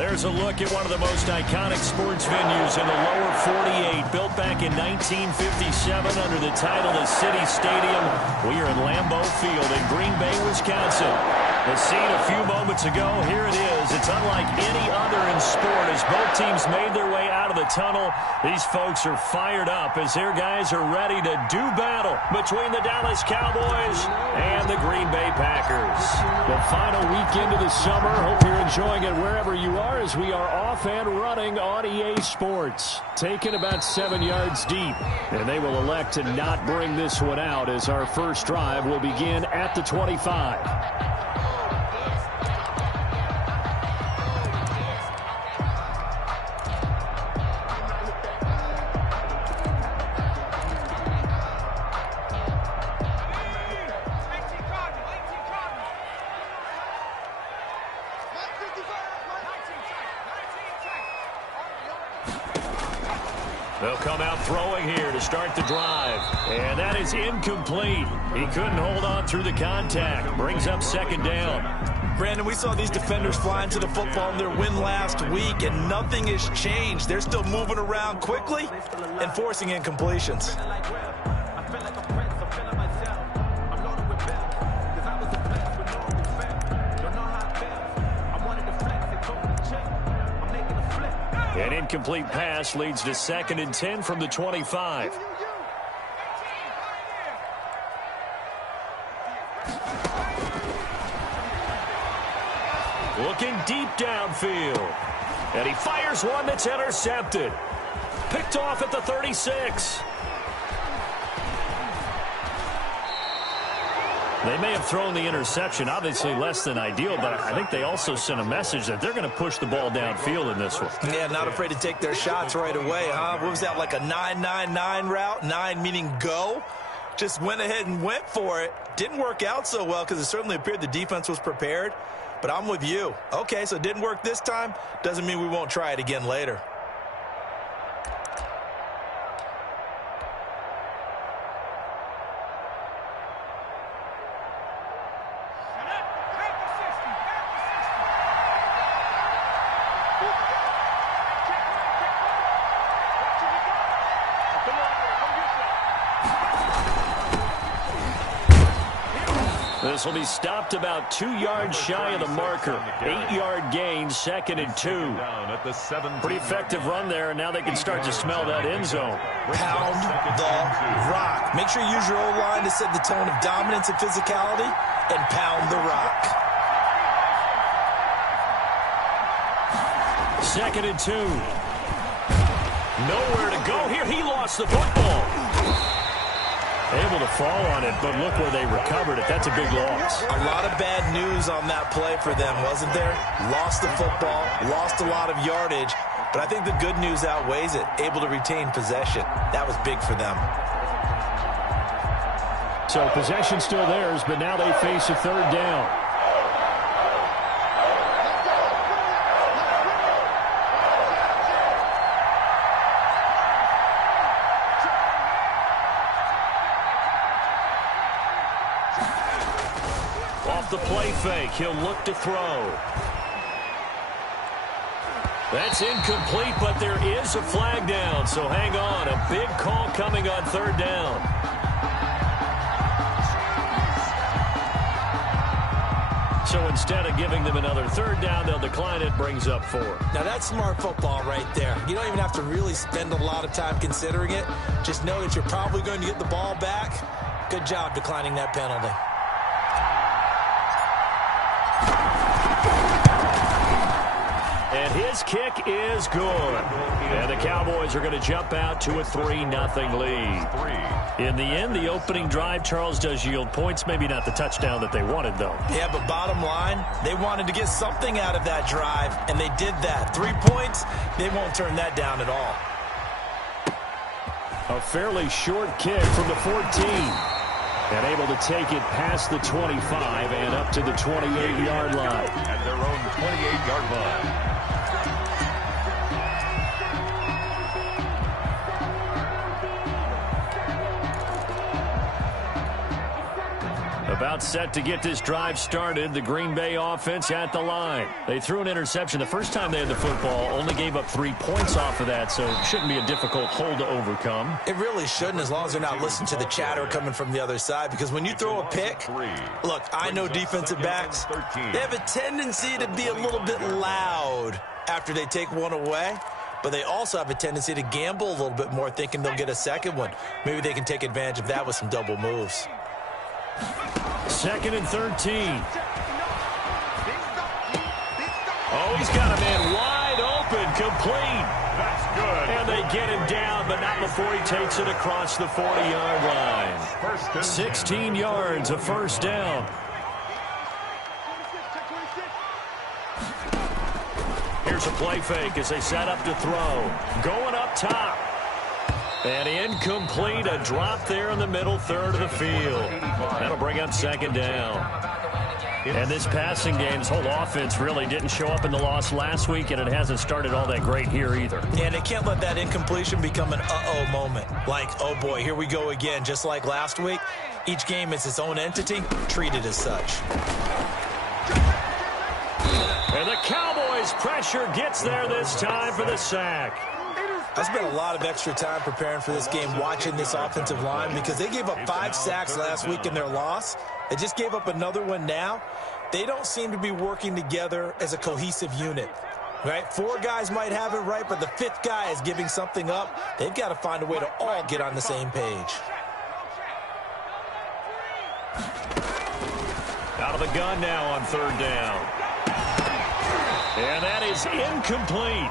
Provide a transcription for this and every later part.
There's a look at one of the most iconic sports venues in the lower 48, built back in 1957 under the title of City Stadium. We are in Lambeau Field in Green Bay, Wisconsin. The scene a few moments ago, here it is. It's unlike any other in sport as both teams made their way out of the tunnel. These folks are fired up as their guys are ready to do battle between the Dallas Cowboys and the Green Bay Packers. The final weekend of the summer. Hope you're enjoying it wherever you are as we are off and running on EA Sports. Taken about 7 yards deep, and they will elect to not bring this one out as our first drive will begin at the 25. They'll come out throwing here to start the drive. And that is incomplete. He couldn't hold on through the contact. Brings up second down. Brandon, we saw these defenders fly into the football in their win last week, and nothing has changed. They're still moving around quickly and forcing incompletions. An incomplete pass leads to 2nd and 10 from the 25. Looking deep downfield. And he fires one that's intercepted. Picked off at the 36. They may have thrown the interception, obviously less than ideal, but I think they also sent a message that they're going to push the ball downfield in this one. Yeah, not afraid to take their shots right away, huh? What was that, like a 9-9-9 route? 9 meaning go? Just went ahead and went for it. Didn't work out so well because it certainly appeared the defense was prepared, but I'm with you. Okay, so it didn't work this time. Doesn't mean we won't try it again later. This will be stopped about 2 yards shy of the marker. 8-yard gain, 2nd and 2. Pretty effective run there, and now they can start to smell that end zone. Pound the rock. Make sure you use your O-line to set the tone of dominance and physicality, and pound the rock. 2nd and 2. Nowhere to go here. He lost the football. Able to fall on it, but look where they recovered it. That's a big loss. A lot of bad news on that play for them, wasn't there? Lost the football, lost a lot of yardage, but I think the good news outweighs it. Able to retain possession. That was big for them. So possession still theirs, but now they face a 3rd down. The play fake. He'll look to throw. That's incomplete, but there is a flag down, so hang on. A big call coming on 3rd down. So instead of giving them another 3rd down, they'll decline it, brings up 4. Now that's smart football right there. You don't even have to really spend a lot of time considering it. Just know that you're probably going to get the ball back. Good job declining that penalty. And his kick is good. And the Cowboys are going to jump out to a 3-0 lead. In the end, the opening drive, Charles, does yield points. Maybe not the touchdown that they wanted, though. Yeah, but bottom line, they wanted to get something out of that drive, and they did that. 3 points, they won't turn that down at all. A fairly short kick from the 14. And able to take it past the 25 and up to the 28-yard line. At their own 28-yard line. About set to get this drive started, the Green Bay offense at the line. They threw an interception the first time they had the football, only gave up 3 points off of that, so it shouldn't be a difficult hole to overcome. It really shouldn't, as long as they're not listening to the chatter coming from the other side, because when you throw a pick, look, I know defensive backs, they have a tendency to be a little bit loud after they take one away, but they also have a tendency to gamble a little bit more, thinking they'll get a second one. Maybe they can take advantage of that with some double moves. 2nd and 13. Oh, he's got a man wide open, complete. That's good. And they get him down, but not before he takes it across the 40-yard line. 16 yards, a first down. Here's a play fake as they set up to throw. Going up top. And incomplete, a drop there in the middle third of the field. That'll bring up 2nd down. And this passing game, this whole offense really didn't show up in the loss last week, and it hasn't started all that great here either. And they can't let that incompletion become an uh-oh moment. Like, oh boy, here we go again. Just like last week, each game is its own entity, treated as such. And the Cowboys' pressure gets there this time for the sack. I spent a lot of extra time preparing for this game, watching this offensive line, because they gave up 5 sacks last week in their loss. They just gave up another one now. They don't seem to be working together as a cohesive unit, right? 4 guys might have it right, but the 5th guy is giving something up. They've got to find a way to all get on the same page. Out of the gun now on 3rd down. And that is incomplete.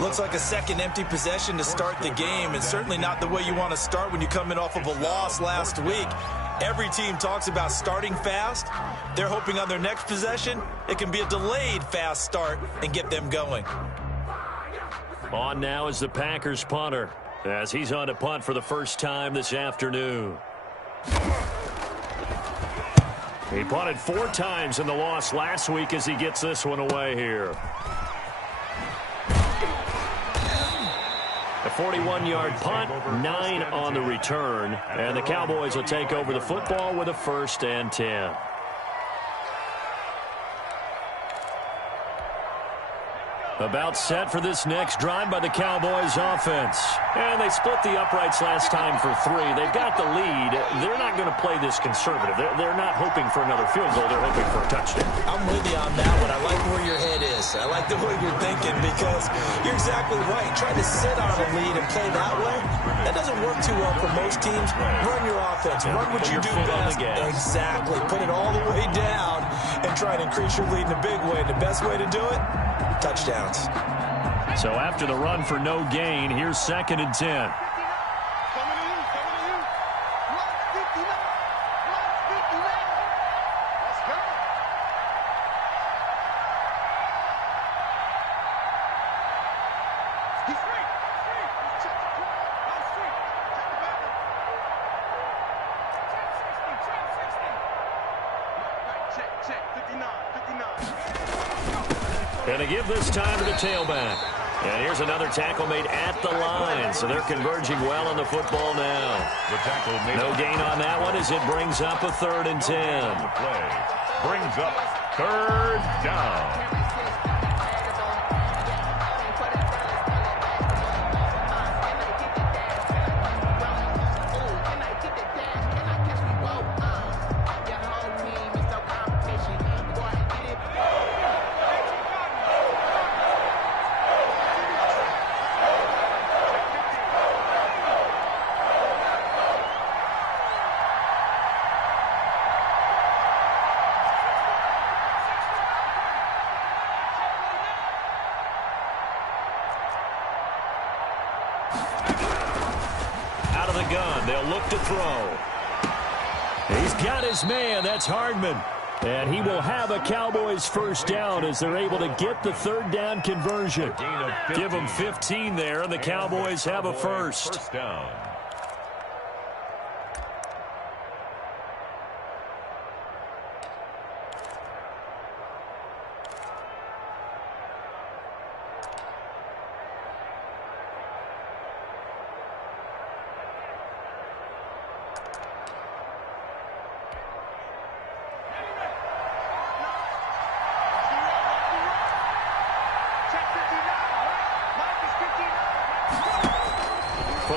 Looks like a second empty possession to start the game, and certainly not the way you want to start when you come in off of a loss last week. Every team talks about starting fast. They're hoping on their next possession, it can be a delayed fast start and get them going. On now is the Packers punter, as he's on to punt for the first time this afternoon. He punted 4 times in the loss last week as he gets this one away here. A 41-yard punt, 9 on the return, and the Cowboys will take over the football with a 1st and 10. About set for this next drive by the Cowboys offense. And they split the uprights last time for 3. They've got the lead. They're not going to play this conservative. They're not hoping for another field goal. They're hoping for a touchdown. I'm with you on that one. I like where your head is. I like the way you're thinking, because you're exactly right. Trying to sit on a lead and play that way, that doesn't work too well for most teams. Run your offense. Run what you do best. Exactly. Put it all the way down and try and increase your lead in a big way. And the best way to do it, touchdowns. So after the run for no gain, here's 2nd and 10. And they give this time to the tailback. And here's another tackle made at the line, so they're converging well on the football now. No gain on that one as it brings up a 3rd and 10. Brings up 3rd down. Out of the gun, they'll look to throw. He's got his man, that's Hardman. And he will have a Cowboys 1st down as they're able to get the 3rd down conversion. Give them 15 there, and the Cowboys have a 1st. Down.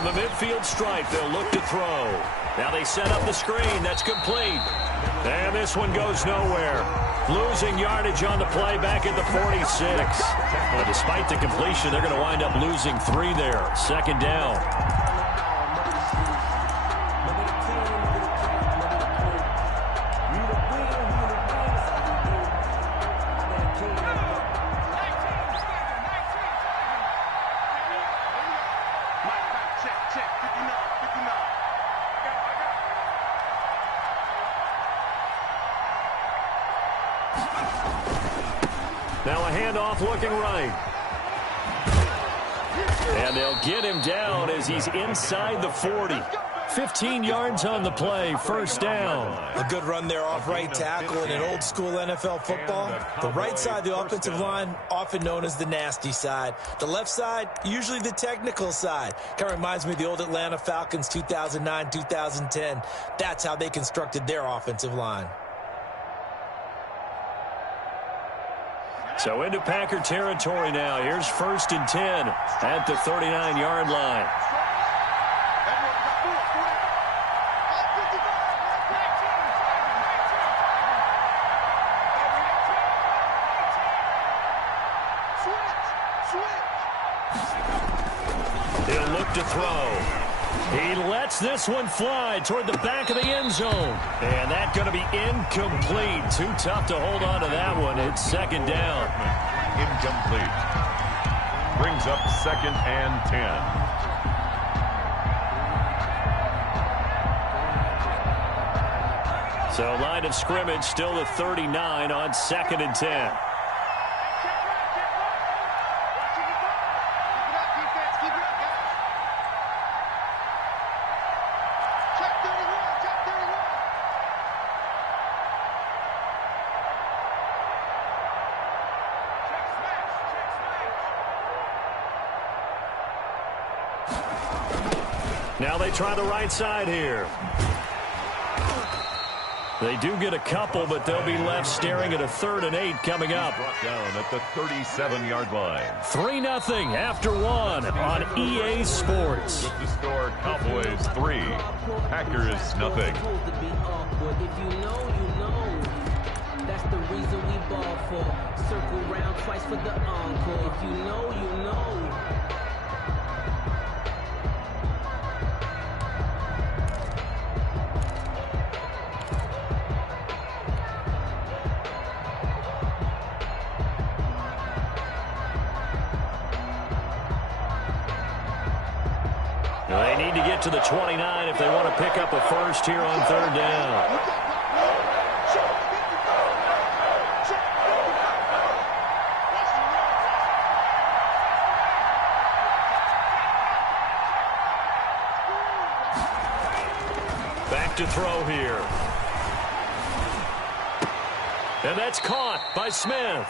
From the midfield stripe, they'll look to throw. Now they set up the screen. That's complete. And this one goes nowhere. Losing yardage on the play back at the 46. But despite the completion, they're going to wind up losing 3 there. Second down. Now a handoff looking right. And they'll get him down as he's inside the 40. 15 yards on the play, first down. A good run there off right tackle in an old school NFL football. The right side of the offensive line, often known as the nasty side. The left side, usually the technical side. Kind of reminds me of the old Atlanta Falcons 2009, 2010. That's how they constructed their offensive line. So into Packer territory now. Here's 1st and 10 at the 39-yard line. He'll look to throw. He lets this one fly toward the back of the end zone. And that's going to be incomplete. Too tough to hold on to that one. It's second down. Incomplete. Brings up 2nd and 10. So line of scrimmage still the 39 on 2nd and 10. Now they try the right side here. They do get a couple, but they'll be left staring at a 3rd and 8 coming up. Brought down at the 37-yard line. 3-0 after 1 on EA Sports. With the score, Cowboys 3, Packers 0. If you know, you know. That's the reason we ball for. Circle round twice for the encore. If you know, you know. They need to get to the 29 if they want to pick up a first here on 3rd down. Back to throw here. And that's caught by Smith.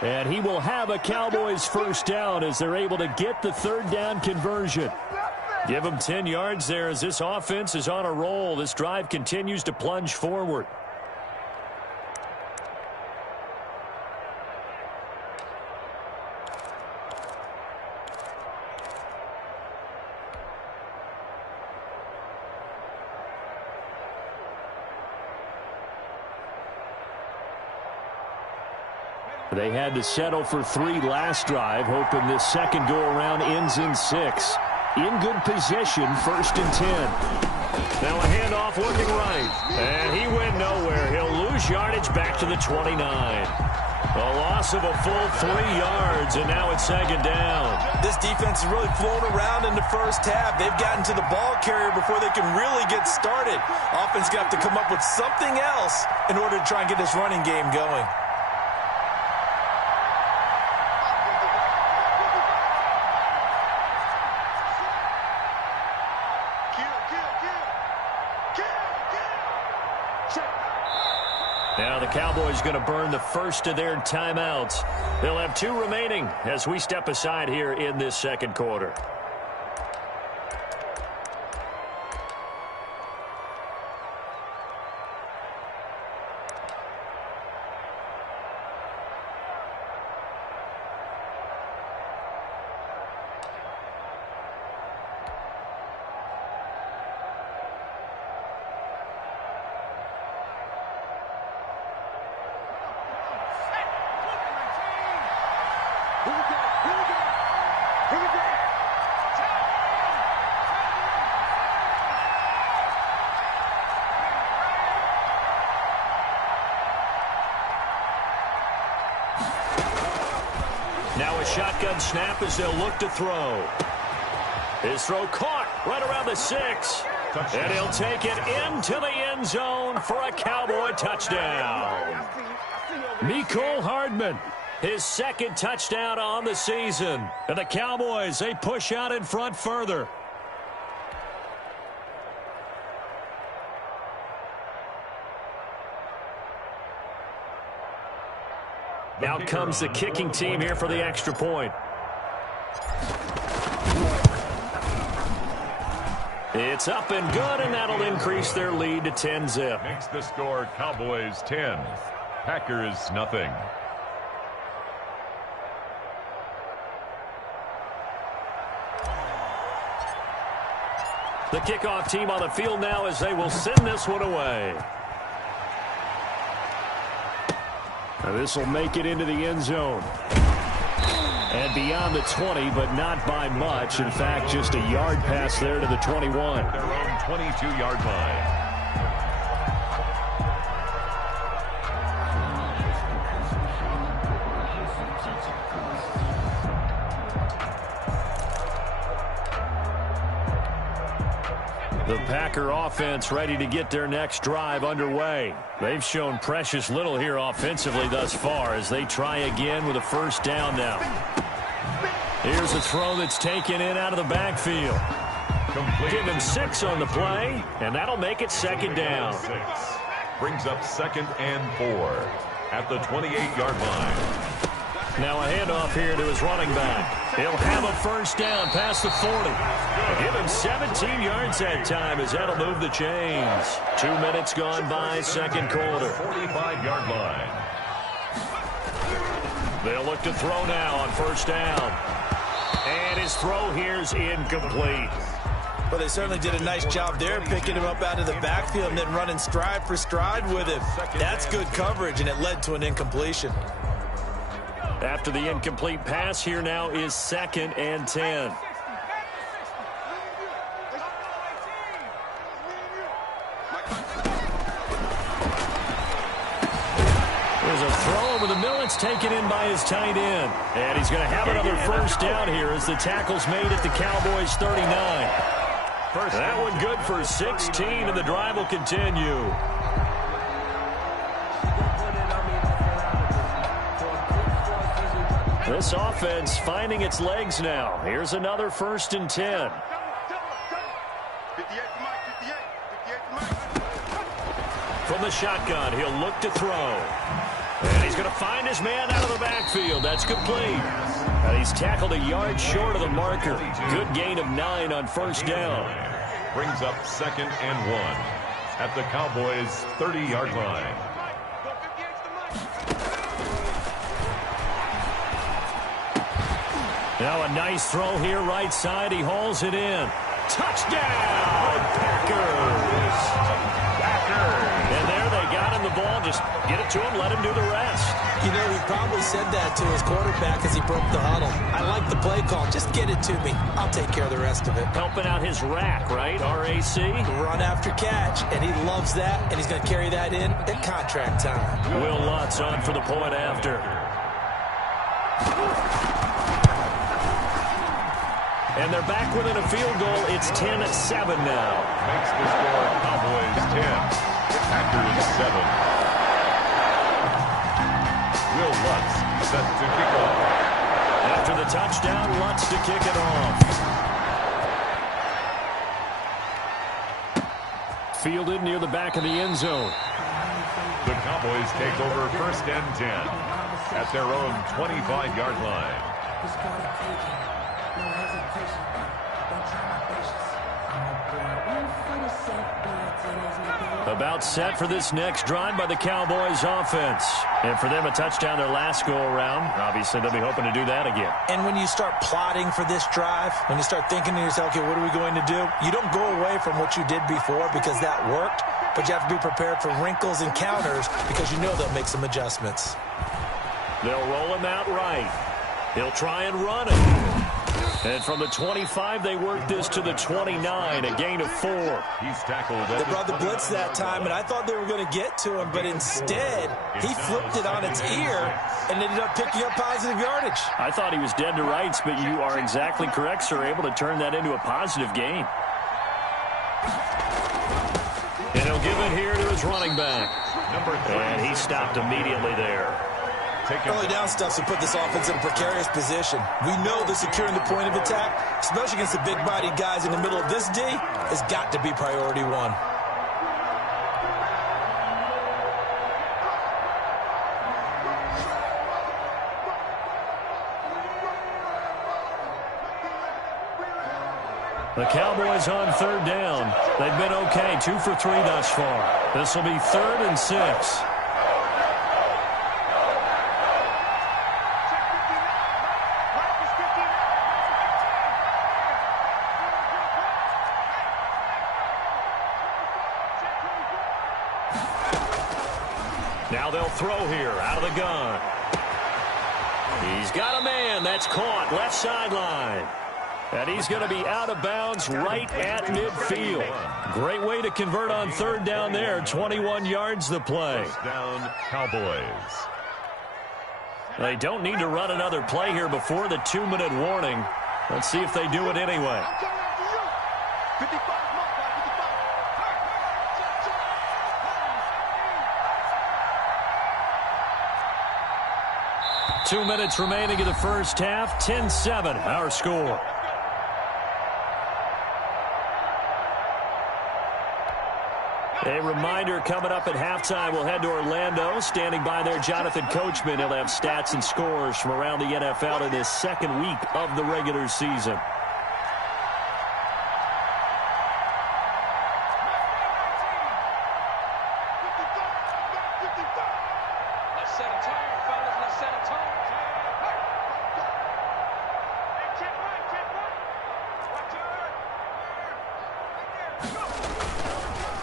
And he will have a Cowboys first down as they're able to get the 3rd down conversion. Give them 10 yards there as this offense is on a roll. This drive continues to plunge forward. They had to settle for 3 last drive, hoping this second go-around ends in 6. In good position, 1st and 10. Now a handoff looking right. And he went nowhere. He'll lose yardage back to the 29. A loss of a full 3 yards, and now it's 2nd down. This defense has really flown around in the first half. They've gotten to the ball carrier before they can really get started. Offense going to have to come up with something else in order to try and get this running game going. Now the Cowboys going to burn the first of their timeouts. They'll have 2 remaining as we step aside here in this second quarter. Now a shotgun snap as they'll look to throw. His throw caught right around the 6. And he'll take it into the end zone for a Cowboy touchdown. Mecole Hardman, his second touchdown on the season. And the Cowboys, they push out in front further. Out comes the kicking team here for the extra point. It's up and good, and that'll increase their lead to 10-zip. Makes the score Cowboys 10, Packers nothing. The kickoff team on the field now as they will send this one away. Now this will make it into the end zone. And beyond the 20, but not by much. In fact, just a yard pass there to the 21. Their own 22-yard line. The Packer offense ready to get their next drive underway. They've shown precious little here offensively thus far as they try again with a first down now. Here's a throw that's taken in out of the backfield. Give him 6 on the play, and that'll make it second down. 6. Brings up 2nd and 4 at the 28-yard line. Now a handoff here to his running back. He'll have a first down past the 40. Give him 17 yards that time as that'll move the chains. 2 minutes gone by, second quarter. 45-yard line. They'll look to throw now on first down. And his throw here's incomplete. Well, they certainly did a nice job there, picking him up out of the backfield and then running stride for stride with him. That's good coverage, and it led to an incompletion. After the incomplete pass, here now is 2nd and 10. There's a throw over the middle. It's taken in by his tight end. And he's going to have another first down here as the tackle's made at the Cowboys' 39. That one good for 16, and the drive will continue. This offense finding its legs now. Here's another 1st and 10. From the shotgun, he'll look to throw. And he's going to find his man out of the backfield. That's complete. And he's tackled a yard short of the marker. Good gain of 9 on first down. Brings up 2nd and 1 at the Cowboys' 30-yard line. Now a nice throw here right side. He hauls it in. Touchdown, Packers. And there they got him the ball. Just get it to him, let him do the rest. You know, he probably said that to his quarterback as he broke the huddle. I like the play call. Just get it to me. I'll take care of the rest of it. Helping out his rack, right? RAC. Run after catch, and he loves that, and he's going to carry that in at contract time. Will Lutz on for the point after. And they're back within a field goal. It's 10-7 now. Makes the score Cowboys 10, Packers 7. Will Lutz set to kick off. After the touchdown, Lutz to kick it off. Fielded near the back of the end zone. The Cowboys take over 1st and 10 at their own 25-yard line. About set for this next drive by the Cowboys offense. And for them, a touchdown their last go-around. Obviously, they'll be hoping to do that again. And when you start plotting for this drive, when you start thinking to yourself, okay, what are we going to do? You don't go away from what you did before because that worked, but you have to be prepared for wrinkles and counters because you know they'll make some adjustments. They'll roll him out right. He'll try and run it. And from the 25, they work this to the 29, a gain of 4. He's tackled. They brought the blitz that time, and I thought they were going to get to him, but instead, he flipped it on its ear and ended up picking up positive yardage. I thought he was dead to rights, but you are exactly correct, sir, able to turn that into a positive gain. And he'll give it here to his running back. And he stopped immediately there. Early down stuff to put this offense in a precarious position. We know that securing the point of attack, especially against the big-bodied guys in the middle of this D, has got to be priority one. The Cowboys on 3rd down. They've been okay, 2 for 3 thus far. This will be 3rd and 6. Now they'll throw here out of the gun. He's got a man. That's caught left sideline. And he's going to be out of bounds right at midfield. Great way to convert on 3rd down there. 21 yards the play. First down, Cowboys. They don't need to run another play here before the 2-minute warning. Let's see if they do it anyway. Two minutes remaining in the first half. 10-7 our score. A reminder coming up at halftime, we'll head to Orlando. Standing by there, Jonathan Coachman. He'll have stats and scores from around the NFL in this second week of the regular season.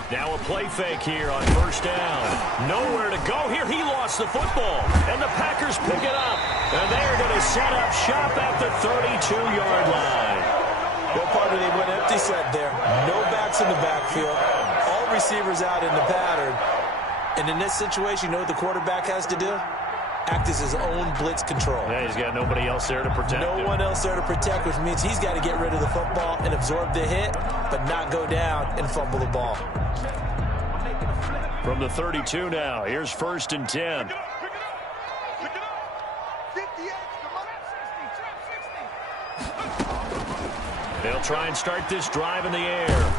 Now a play fake here on 1st down. Nowhere to go here. He lost the football. And the Packers pick it up. And they're going to set up shop at the 32-yard line. Well, partner, they went empty set there. No backs in the backfield. All receivers out in the pattern. And in this situation, you know what the quarterback has to do? Act as his own blitz control. Yeah, he's got nobody else there to protect him. No one else there to protect, which means he's got to get rid of the football and absorb the hit, but not go down and fumble the ball. From the 32 now, here's 1st and 10. They'll try and start this drive in the air.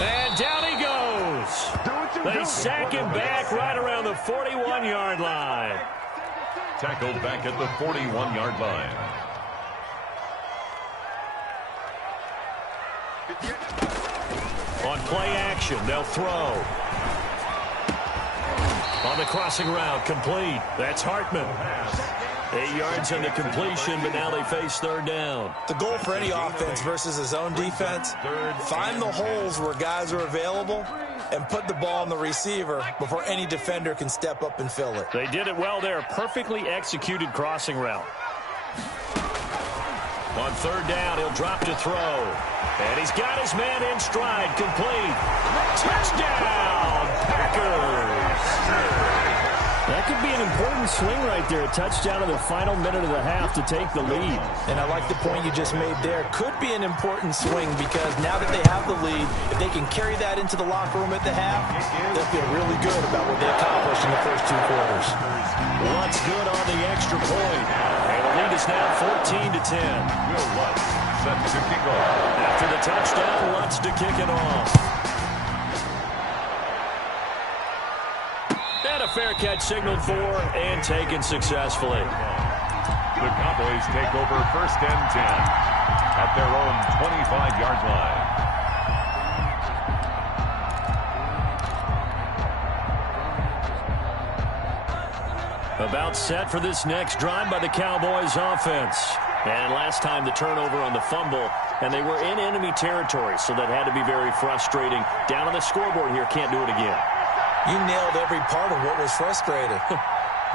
And down he goes. They sack him back right around the 41-yard line. Tackled back at the 41-yard line. On play action, they'll throw. On the crossing route, complete. That's Hartman. 8 yards on the completion, but now they face 3rd down. The goal for any offense versus a zone defense, find the holes where guys are available and put the ball on the receiver before any defender can step up and fill it. They did it well there. Perfectly executed crossing route. On 3rd down, he'll drop to throw. And he's got his man in stride, complete. Touchdown, Packers! That could be an important swing right there. A touchdown in the final minute of the half to take the lead. And I like the point you just made there. Could be an important swing because now that they have the lead, if they can carry that into the locker room at the half, they'll feel really good about what they accomplished in the first 2 quarters. What's good on the extra point? And the lead is now 14-10. Will Lutz set to kick off. After the touchdown, Lutz to kick it off. And a fair catch signaled for and taken successfully. The Cowboys take over 1st and 10 at their own 25-yard line. About set for this next drive by the Cowboys offense. And last time the turnover on the fumble, and they were in enemy territory, so that had to be very frustrating. Down on the scoreboard here, can't do it again. You nailed every part of what was frustrating.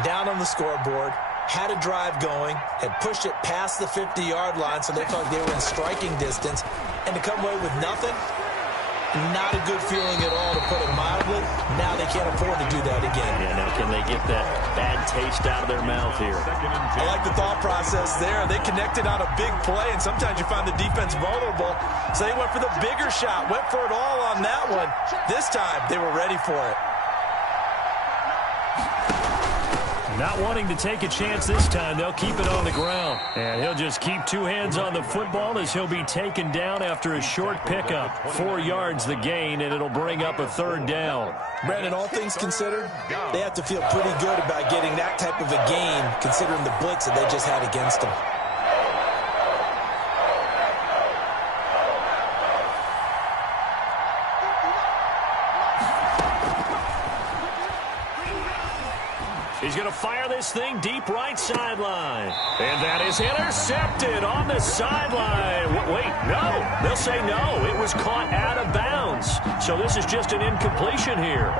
Down on the scoreboard, had a drive going, had pushed it past the 50-yard line, so they felt like they were in striking distance, and to come away with nothing, not a good feeling at all, to put it mildly. Now they can't afford to do that again. Yeah, now can they get that bad taste out of their mouth here? I like the thought process there. They connected on a big play, and sometimes you find the defense vulnerable. So they went for the bigger shot, went for it all on that one. This time, they were ready for it. Not wanting to take a chance this time, they'll keep it on the ground. And he'll just keep two hands on the football as he'll be taken down after a short pickup. 4 yards the gain, and it'll bring up a third down. Brandon, all things considered, they have to feel pretty good about getting that type of a gain, considering the blitz that they just had against them. He's going to fire this thing deep right sideline. And that is intercepted on the sideline. Wait, no. They'll say no. It was caught out of bounds. So this is just an incompletion here.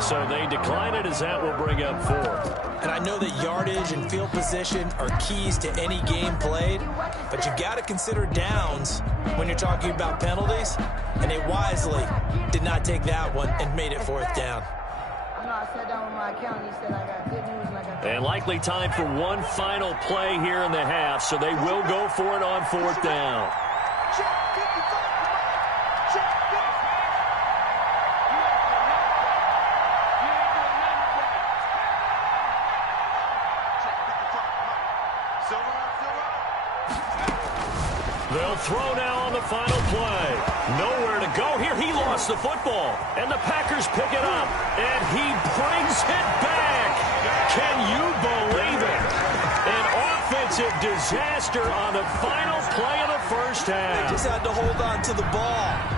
So they decline it as that will bring up 4. And I know that yardage and field position are keys to any game played, but you've got to consider downs when you're talking about penalties. And they wisely did not take that one and made it 4th down. I sat down with my accountant. He said I got good news and I got... And likely time for one final play here in the half, so they will go for it on 4th down. They'll throw now on the final play. Nowhere to go here. He lost the football. And the Packers pick it up. And he brings it back. Can you believe it? An offensive disaster on the final play of the first half. They just had to hold on to the ball.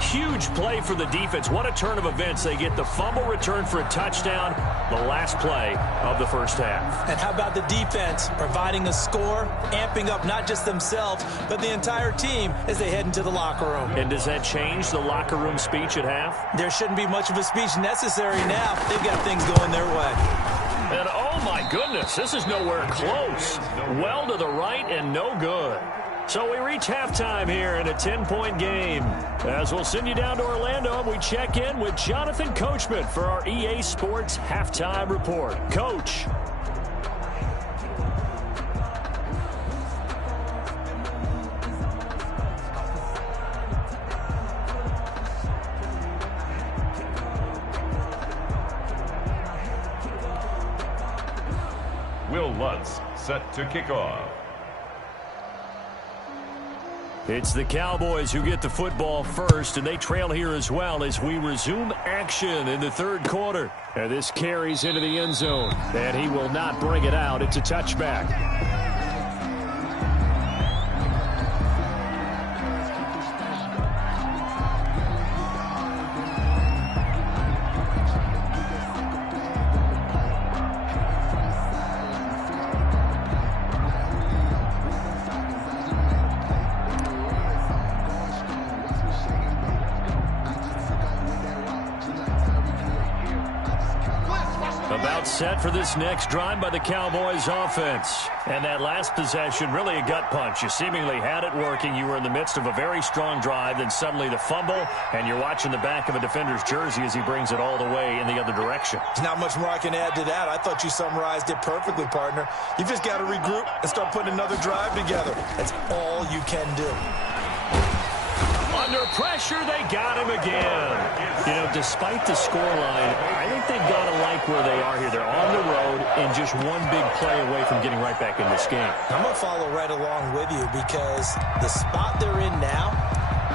Huge play for the defense. What a turn of events. They get the fumble return for a touchdown, the last play of the first half. And how about the defense providing a score, amping up not just themselves, but the entire team as they head into the locker room. And does that change the locker room speech at half? There shouldn't be much of a speech necessary now. They've got things going their way. And oh my goodness, this is nowhere close. Well to the right and no good. So we reach halftime here in a 10-point game. As we'll send you down to Orlando, and we check in with Jonathan Coachman for our EA Sports Halftime Report. Coach. Will Lutz set to kick off. It's the Cowboys who get the football first, and they trail here as well as we resume action in the third quarter. And this carries into the end zone, and he will not bring it out. It's a touchback. Set for this next drive by the Cowboys offense. And that last possession, really a gut punch. You seemingly had it working. You were in the midst of a very strong drive, then suddenly the fumble, and you're watching the back of a defender's jersey as he brings it all the way in the other direction. There's not much more I can add to that. I thought you summarized it perfectly, partner. You've just got to regroup and start putting another drive together. That's all you can do. Under pressure, they got him again. You know, despite the scoreline, I think they've got to like where they are here. They're on the road and just one big play away from getting right back in this game. I'm going to follow right along with you because the spot they're in now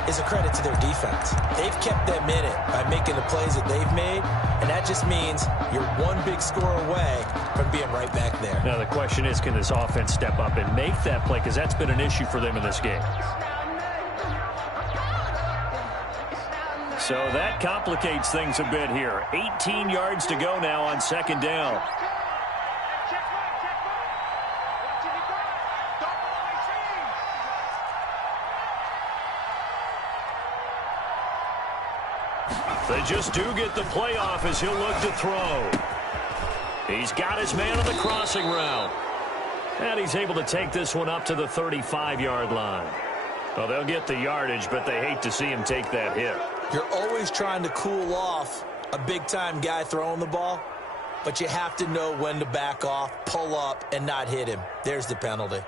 is a credit to their defense. They've kept them in it by making the plays that they've made, and that just means you're one big score away from being right back there. Now, the question is, can this offense step up and make that play? Because that's been an issue for them in this game. So that complicates things a bit here. 18 yards to go now on second down. They just do get the playoff as he'll look to throw. He's got his man on the crossing route. And he's able to take this one up to the 35-yard line. Well, they'll get the yardage, but they hate to see him take that hit. You're always trying to cool off a big-time guy throwing the ball, but you have to know when to back off, pull up, and not hit him. There's the penalty.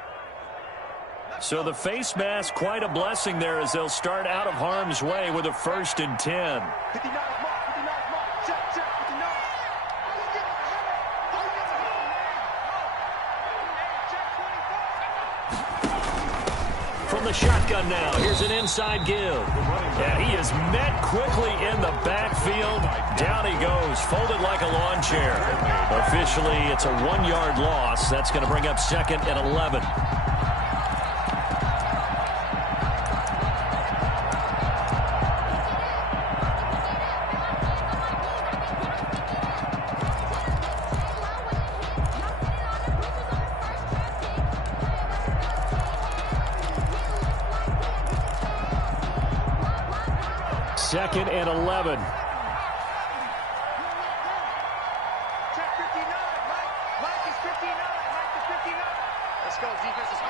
So the face mask, quite a blessing there as they'll start out of harm's way with a 1st and 10. From the shotgun now, here's an inside give. Yeah, he is met quickly in the backfield. Down he goes, folded like a lawn chair. Officially, it's a 1-yard loss. That's going to bring up 2nd and 11. Second and 11. Check 59. Mike is 59. Mike is 59. Let's go, defense. Let's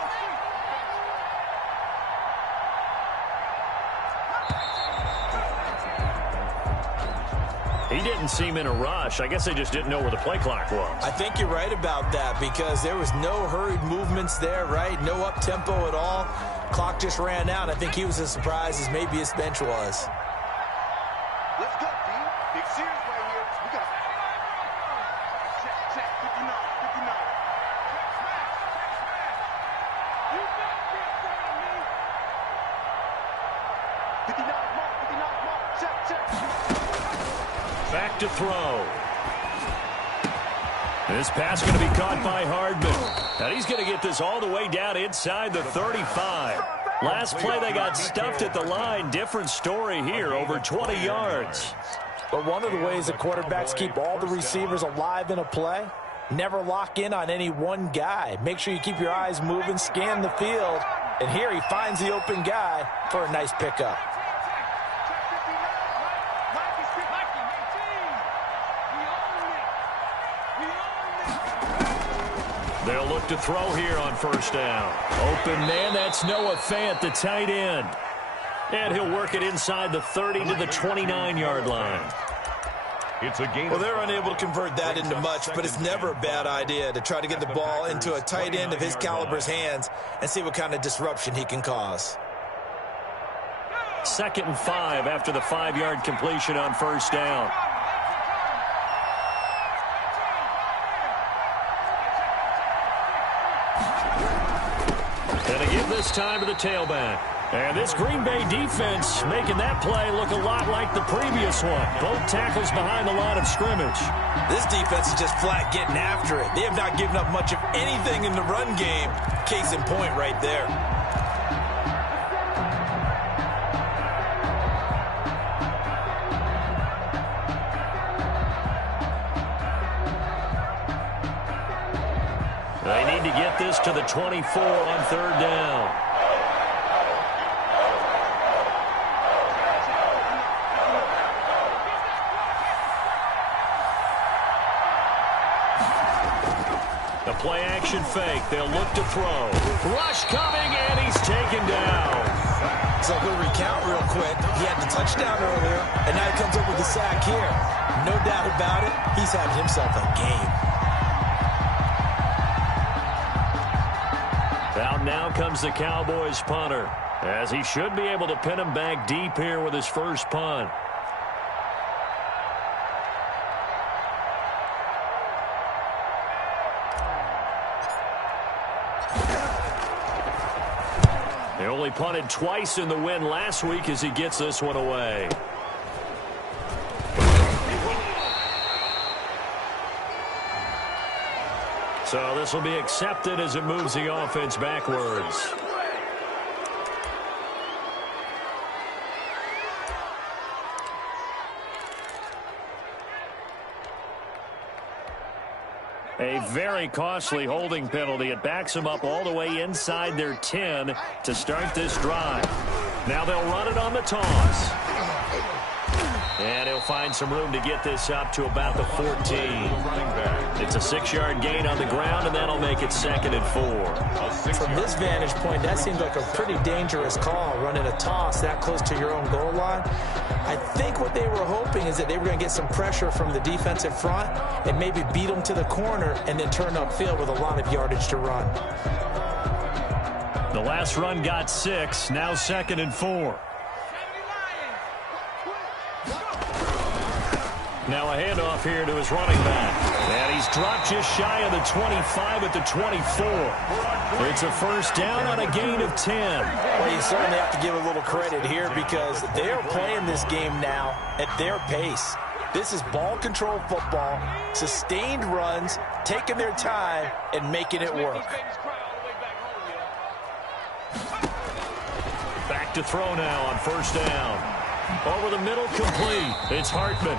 go. He didn't seem in a rush. I guess they just didn't know where the play clock was. I think you're right about that because there was no hurried movements there, right? No up-tempo at all. Clock just ran out. I think he was as surprised as maybe his bench was. Let's go, D. Big series right here. We got check 59. 59. You got this on me. 59 mark. 59 mark. Check. Back to throw. This pass going to be caught by Hardman. And he's going to get this all the way down inside the 35. Last play, they got stuffed at the line. Different story here, over 20 yards. But one of the ways that quarterbacks keep all the receivers alive in a play, never lock in on any one guy. Make sure you keep your eyes moving, scan the field. And here he finds the open guy for a nice pickup. They'll look to throw here on 1st down. Open man, that's Noah Fant, the tight end. And he'll work it inside the 30 to the 29-yard line. It's a game. Well, they're unable to convert that into much, but it's never a bad idea to try to get the ball into a tight end of his caliber's hands and see what kind of disruption he can cause. 2nd and 5 after the 5-yard completion on 1st down. And again this time to the tailback. And this Green Bay defense making that play look a lot like the previous one. Both tackles behind the line of scrimmage. This defense is just flat getting after it. They have not given up much of anything in the run game. Case in point right there. They need to get this to the 24 on 3rd down. The play action fake. They'll look to throw. Rush coming, and he's taken down. So he'll recount real quick. He had the touchdown earlier, and now he comes up with the sack here. No doubt about it, he's having himself a game. Out now comes the Cowboys punter, as he should be able to pin him back deep here with his first punt. They only punted twice in the win last week as he gets this one away. So this will be accepted as it moves the offense backwards. A very costly holding penalty. It backs them up all the way inside their 10 to start this drive. Now they'll run it on the toss. And he'll find some room to get this up to about the 14. Running back. It's a 6-yard gain on the ground, and that'll make it 2nd and 4. From this vantage point, that seems like a pretty dangerous call, running a toss that close to your own goal line. I think what they were hoping is that they were going to get some pressure from the defensive front and maybe beat them to the corner and then turn upfield with a lot of yardage to run. The last run got 6, now 2nd and 4. Now a handoff here to his running back. And he's dropped just shy of the 25 at the 24. It's a first down on a gain of 10. Well, you certainly have to give a little credit here because they are playing this game now at their pace. This is ball control football, sustained runs, taking their time, and making it work. Back to throw now on first down. Over the middle, complete. It's Hartman.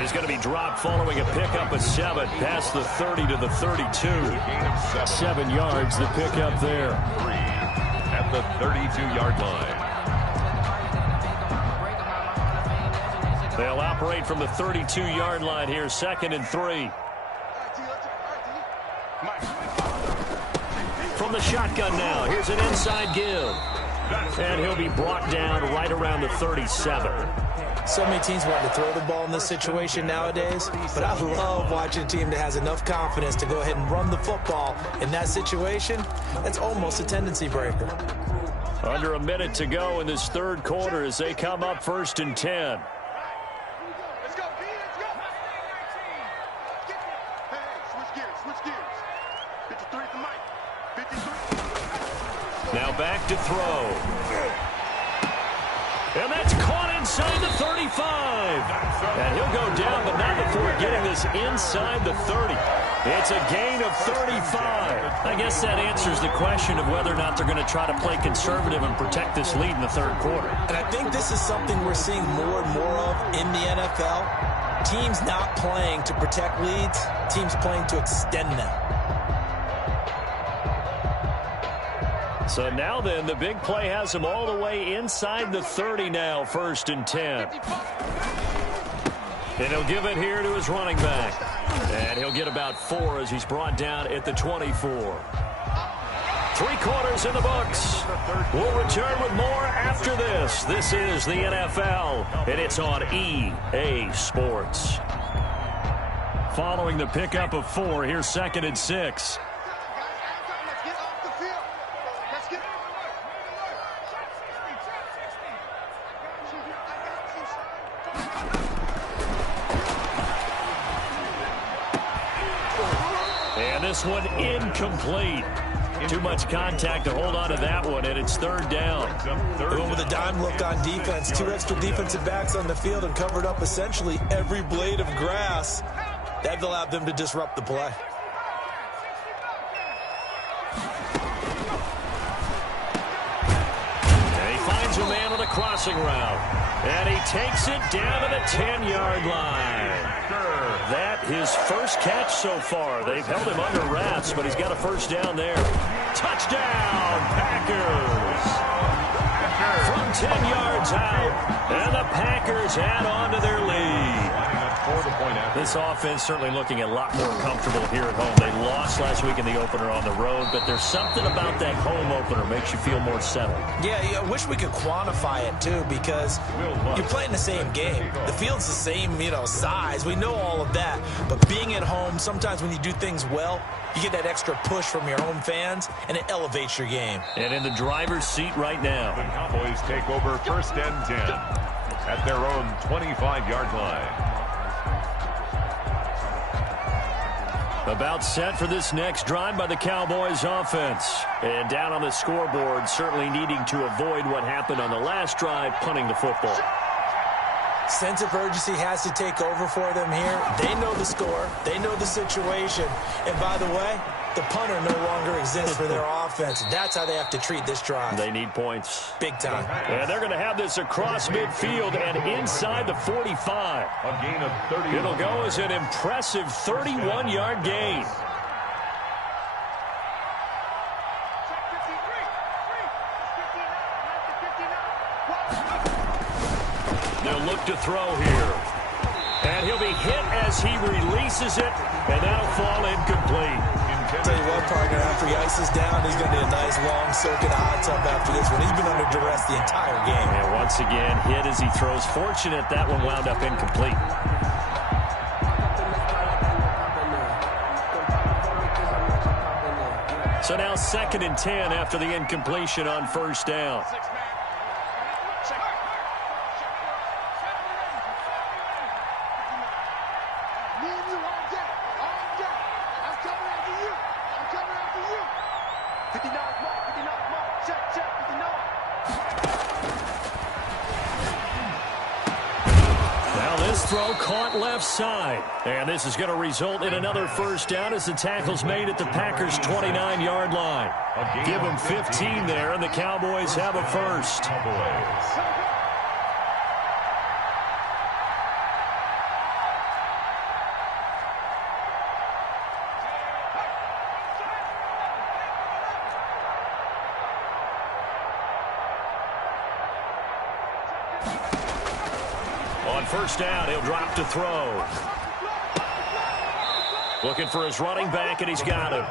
He's going to be dropped following a pickup of 7 past the 30 to the 32. 7 yards, the pickup there. 3 at the 32-yard line. They'll operate from the 32-yard line here, 2nd and 3. From the shotgun now, here's an inside give. And he'll be brought down right around the 37. So many teams want to throw the ball in this situation nowadays, but I love watching a team that has enough confidence to go ahead and run the football in that situation. That's almost a tendency breaker. Under a minute to go in this third quarter as they come up 1st and 10. Let's go, B, let's go. Hey, switch gears. 53 at the mic. 53. Now back to throw. And that's caught inside the 35. And he'll go down, but not before getting this inside the 30. It's a gain of 35. I guess that answers the question of whether or not they're going to try to play conservative and protect this lead in the third quarter. And I think this is something we're seeing more and more of in the NFL. Teams not playing to protect leads, teams playing to extend them. So now then, the big play has him all the way inside the 30 now, 1st and 10. And he'll give it here to his running back. And he'll get about 4 as he's brought down at the 24. 3 quarters in the books. We'll return with more after this. This is the NFL, and it's on EA Sports. Following the pickup of 4, here's 2nd and 6. This one incomplete. Too much contact to hold on to that one, and it's 3rd down. Going with a dime look on defense. 2 extra defensive backs on the field and covered up essentially every blade of grass. That allowed them to disrupt the play. And he finds a man on a crossing route. And he takes it down to the 10-yard line. That his first catch so far. They've held him under wraps, but he's got a first down there. Touchdown, Packers! From 10 yards out, and the Packers add on to their lead. This offense certainly looking a lot more comfortable here at home. They lost last week in the opener on the road, but there's something about that home opener makes you feel more settled. Yeah, I wish we could quantify it, too, because you're playing the same game. The field's the same, size. We know all of that. But being at home, sometimes when you do things well, you get that extra push from your home fans, and it elevates your game. And in the driver's seat right now. The Cowboys take over 1st and 10 at their own 25-yard line. About set for this next drive by the Cowboys offense. And down on the scoreboard, certainly needing to avoid what happened on the last drive, punting the football. Sense of urgency has to take over for them here. They know the score. They know the situation. And by the way, the punter no longer exists for their offense. That's how they have to treat this drive. They need points. Big time. And they're going to have this across midfield and inside the 45. A gain of 30. It'll go as an impressive 31-yard gain. They'll look to throw here. And he'll be hit as he releases it, and that'll fall incomplete. Tell you what, partner, after he ices down, he's going to need a nice long soak in a hot tub after this one. He's been under duress the entire game. And once again, hit as he throws. Fortunate that one wound up incomplete. So now 2nd and 10 after the incompletion on first down. Throw caught left side. And this is going to result in another first down as the tackle's made at the Packers' 29-yard line. Give them 15 there, and the Cowboys have a first. First down, he'll drop to throw. Looking for his running back, and he's got him.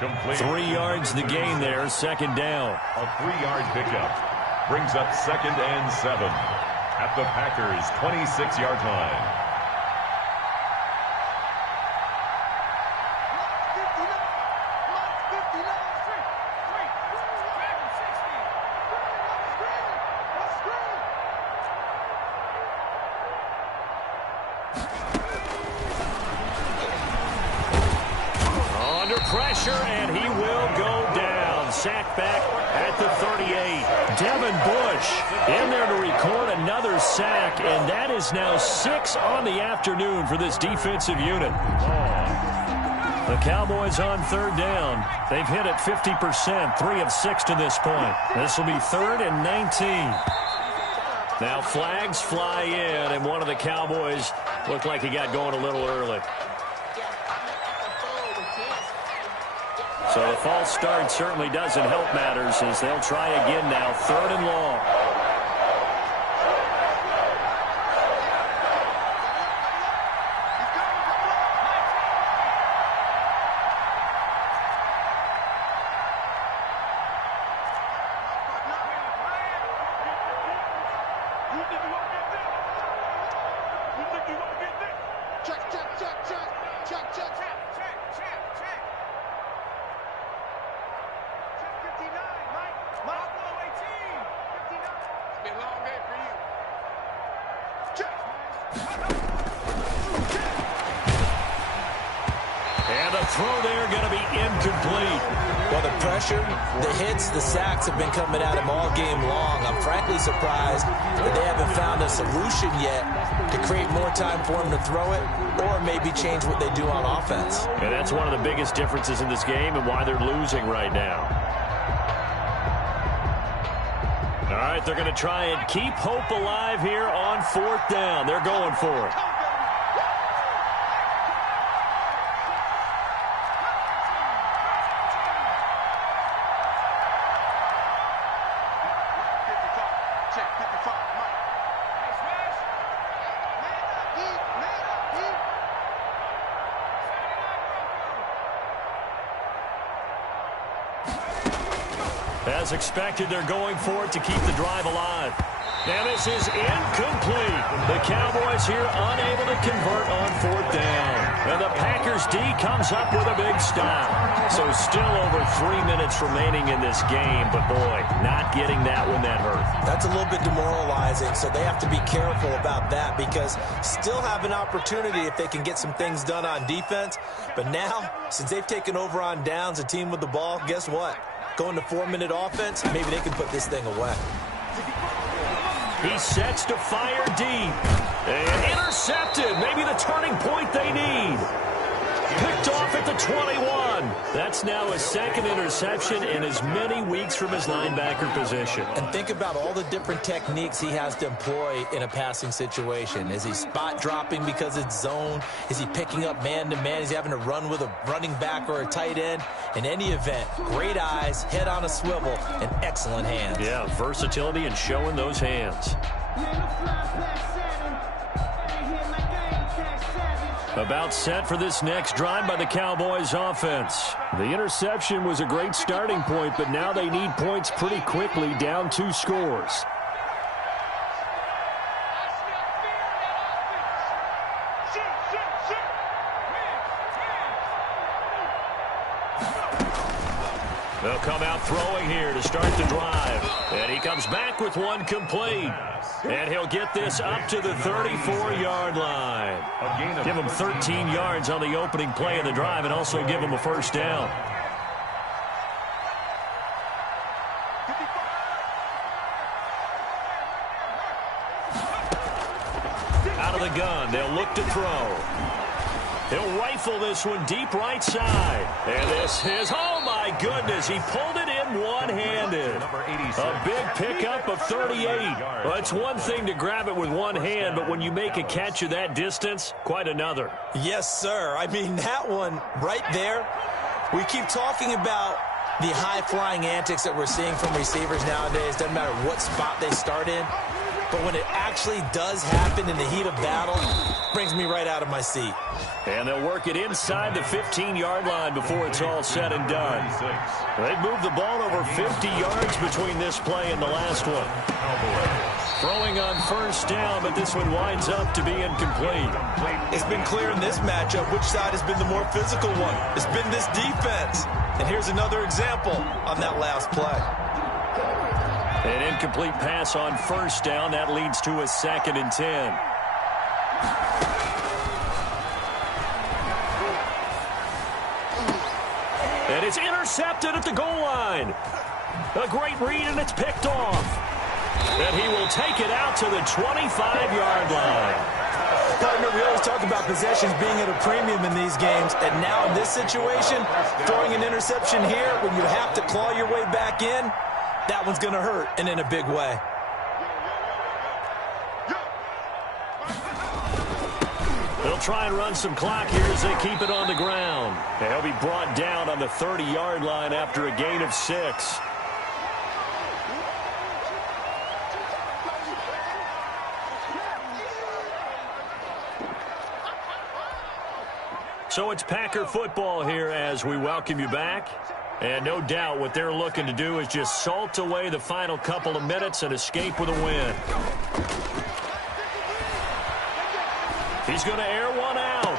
Complete. 3 yards the gain there, 2nd down. A 3-yard pickup brings up 2nd and 7 at the Packers' 26-yard line. Pressure, and he will go down. Sacked back at the 38. Devin Bush in there to record another sack, and that is now 6 on the afternoon for this defensive unit. The Cowboys on 3rd down. They've hit it 50%, 3 of 6 to this point. This will be 3rd and 19. Now flags fly in, and one of the Cowboys looked like he got going a little early. So the false start certainly doesn't help matters as they'll try again now, 3rd and long. Throw there going to be incomplete. Well, the pressure, the hits, the sacks have been coming at him all game long. I'm frankly surprised that they haven't found a solution yet to create more time for him to throw it or maybe change what they do on offense. And that's one of the biggest differences in this game and why they're losing right now. All right, they're going to try and keep hope alive here on 4th down. They're going for it. As expected, they're going for it to keep the drive alive. And this is incomplete. The Cowboys here unable to convert on 4th down. And the Packers D comes up with a big stop. So still over 3 minutes remaining in this game. But, boy, not getting that one that hurt. That's a little bit demoralizing, so they have to be careful about that because still have an opportunity if they can get some things done on defense. But now, since they've taken over on downs, a team with the ball, guess what? Going to 4-minute offense, maybe they can put this thing away. He sets to fire deep. And intercepted. Maybe the turning point they need. Picked off at the 21. That's now his 2nd interception in as many weeks from his linebacker position. And think about all the different techniques he has to employ in a passing situation. Is he spot dropping because it's zone? Is he picking up man-to-man? Is he having to run with a running back or a tight end? In any event, great eyes, head on a swivel, and excellent hands. Yeah, versatility and showing those hands. About set for this next drive by the Cowboys offense. The interception was a great starting point, but now they need points pretty quickly, down 2 scores. They'll come out throwing here to start the drive. And he comes back with one complete. And he'll get this up to the 34-yard line. Give him 13 yards on the opening play of the drive and also give him a first down. Out of the gun, they'll look to throw. He'll rifle this one deep right side. And this is, oh my goodness, he pulled it in one-handed. A big pickup of 38. Well, it's one thing to grab it with one hand, but when you make a catch of that distance, quite another. Yes, sir. I mean, that one right there, we keep talking about the high-flying antics that we're seeing from receivers nowadays. Doesn't matter what spot they start in. But when it actually does happen in the heat of battle, brings me right out of my seat. And they'll work it inside the 15-yard line before it's all said and done. They've moved the ball over 50 yards between this play and the last one. Throwing on first down, but this one winds up to be incomplete. It's been clear in this matchup which side has been the more physical one. It's been this defense. And here's another example on that last play. An incomplete pass on first down. That leads to a 2nd and 10. And it's intercepted at the goal line. A great read, and it's picked off. And he will take it out to the 25-yard line. Partner, we always talk about possessions being at a premium in these games. And now in this situation, throwing an interception here when you have to claw your way back in, that one's going to hurt, and in a big way. They'll try and run some clock here as they keep it on the ground. And he'll be brought down on the 30-yard line after a gain of 6. So it's Packer football here as we welcome you back. And no doubt what they're looking to do is just salt away the final couple of minutes and escape with a win. He's going to air one out.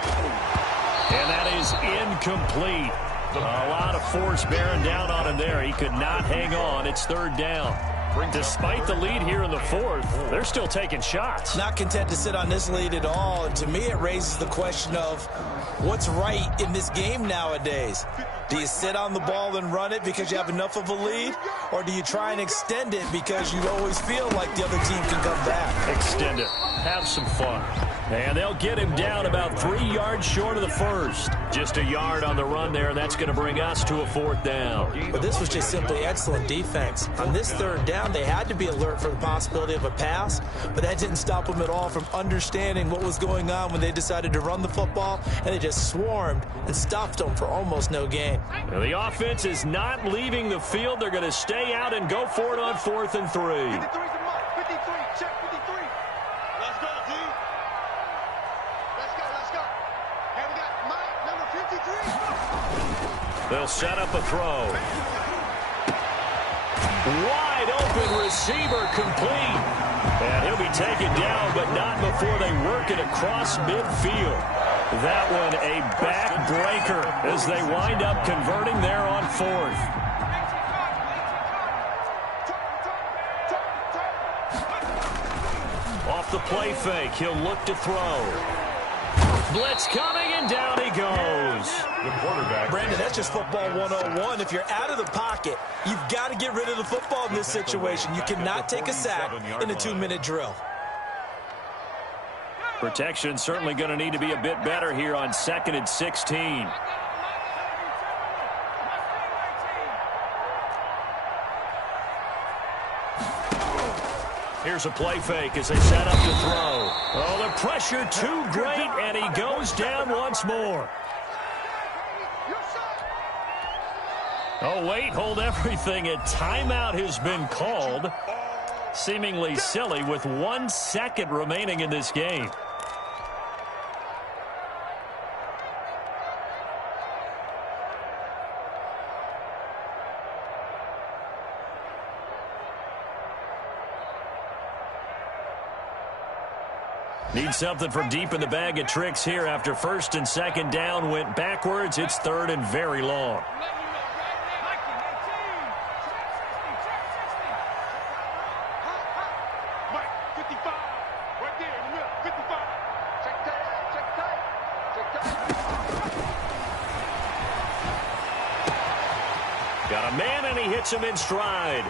And that is incomplete. A lot of force bearing down on him there. He could not hang on. It's 3rd down. Despite the lead here in the 4th, they're still taking shots. Not content to sit on this lead at all. And to me, it raises the question of what's right in this game nowadays. Do you sit on the ball and run it because you have enough of a lead? Or do you try and extend it because you always feel like the other team can come back? Extend it. Have some fun. And they'll get him down about 3 yards short of the first. Just a yard on the run there, and that's going to bring us to a 4th down. But this was just simply excellent defense. On this 3rd down, they had to be alert for the possibility of a pass, but that didn't stop them at all from understanding what was going on when they decided to run the football, and they just swarmed and stuffed them for almost no gain. And the offense is not leaving the field. They're going to stay out and go for it on 4th and 3. 53, check 53. Let's go, D. Let's go. And we got Mike, number 53. They'll set up a throw. Wide open receiver complete. And he'll be taken down, but not before they work it across midfield. That one a backbreaker as they wind up converting there on 4th. Off the play fake, he'll look to throw. Blitz coming, and down he goes. The quarterback. Brandon, that's just football 101. If you're out of the pocket, you've got to get rid of the football in this situation. You cannot take a sack in a 2-minute drill. Protection certainly going to need to be a bit better here on 2nd and 16. Here's a play fake as they set up to throw. Oh, the pressure too great, and he goes down once more. Oh, wait, hold everything. A timeout has been called. Seemingly silly with 1 second remaining in this game. Need something from deep in the bag of tricks here after first and second down went backwards. It's third and very long. Got a man, and he hits him in stride.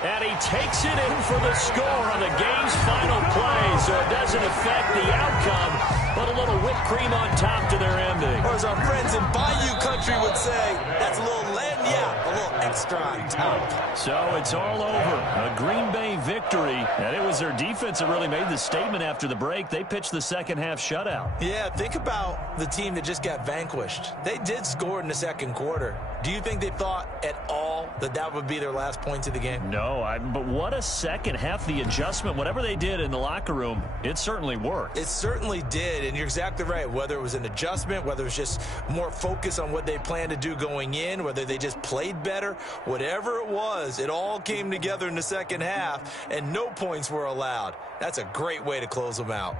And he takes it in for the score on the game's final play, so it doesn't affect the outcome, but a little whipped cream on top to their ending. Or as our friends in Bayou Country would say, that's a little lagniappe, a little extra on top. So it's all over. A Green Bay victory, and it was their defense that really made the statement after the break. They pitched the second half shutout. Yeah, think about the team that just got vanquished. They did score in the second quarter. Do you think they thought at all that that would be their last points of the game? No, but what a second half. The adjustment, whatever they did in the locker room, it certainly worked. It certainly did, and you're exactly right. Whether it was an adjustment, whether it was just more focus on what they planned to do going in, whether they just played better, whatever it was, it all came together in the second half, and no points were allowed. That's a great way to close them out.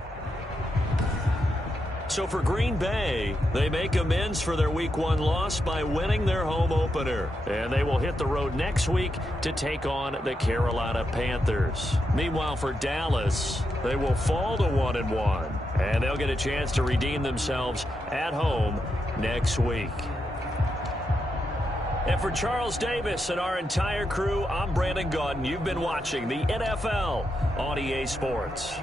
So for Green Bay, they make amends for their Week 1 loss by winning their home opener. And they will hit the road next week to take on the Carolina Panthers. Meanwhile, for Dallas, they will fall to 1-1. And they'll get a chance to redeem themselves at home next week. And for Charles Davis and our entire crew, I'm Brandon Gaudin. You've been watching the NFL on EA Sports.